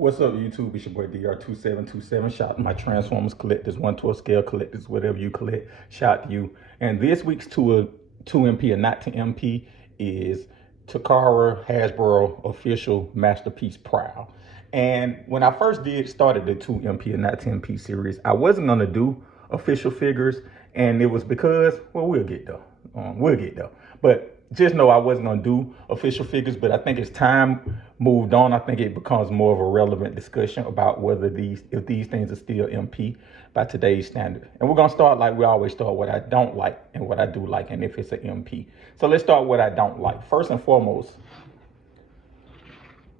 What's up, YouTube? It's your boy DR2727. Shout out to my Transformers collectors, 1/12 scale collectors, whatever you collect. Shout out to you. And this week's 2MP or not to MP is Takara Hasbro official masterpiece Prowl. And when I first started the 2MP or not to MP series, I wasn't gonna do official figures, and it was because, well, we'll get there. But just know I wasn't gonna do official figures, but I think as time moved on, I think it becomes more of a relevant discussion about whether if these things are still MP by today's standard. And we're gonna start like we always start, what I don't like and what I do like, and if it's an MP. So let's start what I don't like. First and foremost,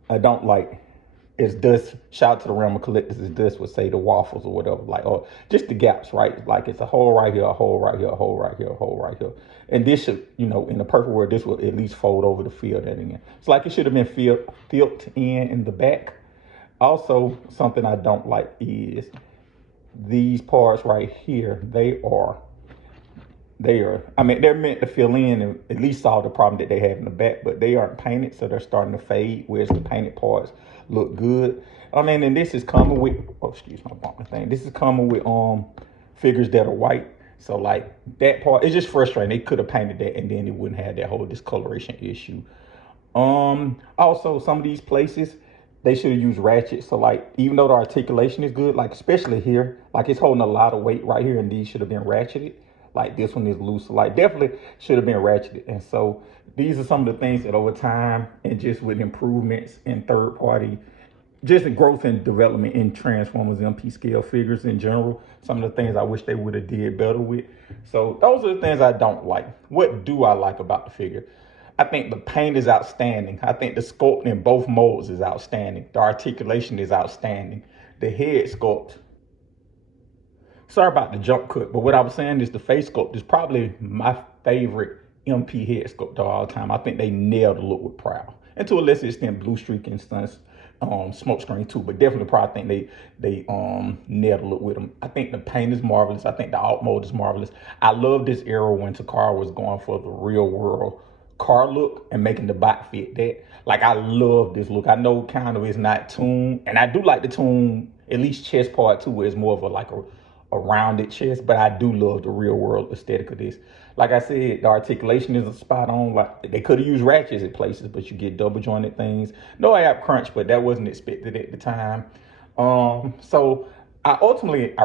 I don't like is dust. Shout out to the realm of collectors, is dust would say the waffles or whatever, like, or just the gaps, right? Like it's a hole right here, a hole right here, a hole right here, a hole right here. And this should, in the perfect world, this would at least fold over to fill that in. It's like it should have been filled in the back. Also, something I don't like is these parts right here. I mean, they're meant to fill in and at least solve the problem that they have in the back, but they aren't painted, so they're starting to fade, whereas the painted parts look good. I mean, and this is coming with, excuse my bumper thing. This is coming with figures that are white. So like that part, it's just frustrating. They could have painted that and then it wouldn't have that whole discoloration issue. Also, some of these places, they should have used ratchets. So like, even though the articulation is good, like especially here, like it's holding a lot of weight right here, and these should have been ratcheted. Like this one is loose, like definitely should have been ratcheted. And so these are some of the things that over time and just with improvements in third party, just the growth and development in Transformers MP scale figures in general, some of the things I wish they would have did better with. So those are the things I don't like. What do I like about the figure? I think the paint is outstanding. I think the sculpt in both molds is outstanding. The articulation is outstanding. The head sculpt, sorry about the jump cut, but what I was saying is the face sculpt is probably my favorite MP head sculpt of all time. I think they nailed the look with Prowl. And to a lesser extent, Blue Streak and stunts, smoke screen too, but definitely probably think they nailed the look with them. I think the paint is marvelous. I think the alt mode is marvelous. I love this era when Takara was going for the real world car look and making the bot fit that. Like, I love this look. I know kind of it's not tuned, and I do like the tune, at least chest part too, where it's more of a rounded chest, but I do love the real world aesthetic of this. Like I said, the articulation is a spot on. Like they could have used ratchets at places, but you get double jointed things. No ab crunch, but that wasn't expected at the time. So I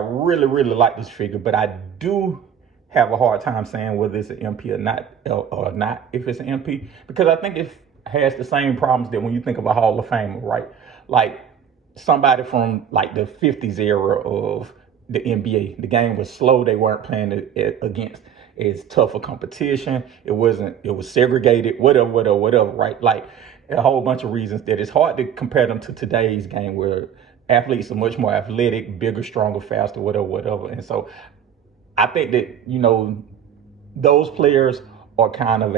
really, really like this figure, but I do have a hard time saying whether it's an MP or not if it's an MP, because I think it has the same problems that when you think of a Hall of Famer, right? Like somebody from like the 50s era of the NBA. The game was slow. They weren't playing it against as tough a competition. It was segregated, whatever, right? Like a whole bunch of reasons that it's hard to compare them to today's game where athletes are much more athletic, bigger, stronger, faster, whatever. And so I think that, those players are kind of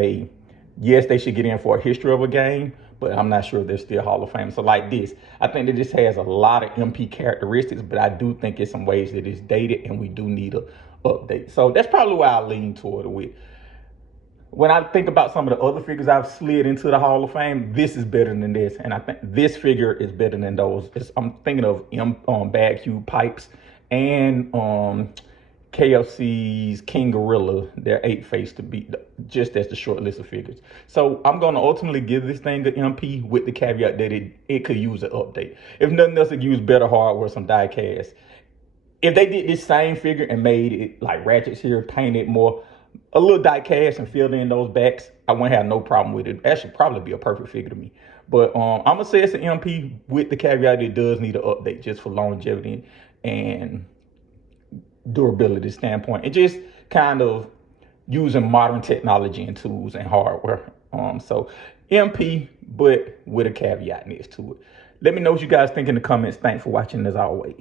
yes, they should get in for a history of a game, but I'm not sure if they're still Hall of Fame. So like this, I think that this has a lot of MP characteristics, but I do think in some ways that it's dated and we do need a update. So that's probably why I lean toward it with. When I think about some of the other figures I've slid into the Hall of Fame, this is better than this. And I think this figure is better than those. I'm thinking of Bad Cube Pipes and KFC's King Gorilla, their 8-face to beat, just as the short list of figures. So I'm going to ultimately give this thing an MP with the caveat that it could use an update. If nothing else, it could use better hardware, some die cast. If they did this same figure and made it like ratchets here, painted more, a little die cast and filled in those backs, I wouldn't have no problem with it. That should probably be a perfect figure to me. But I'm going to say it's an MP with the caveat it does need an update just for longevity and durability standpoint, and just kind of using modern technology and tools and hardware. So MP, but with a caveat next to it. Let me know what you guys think in the comments. Thanks for watching as always.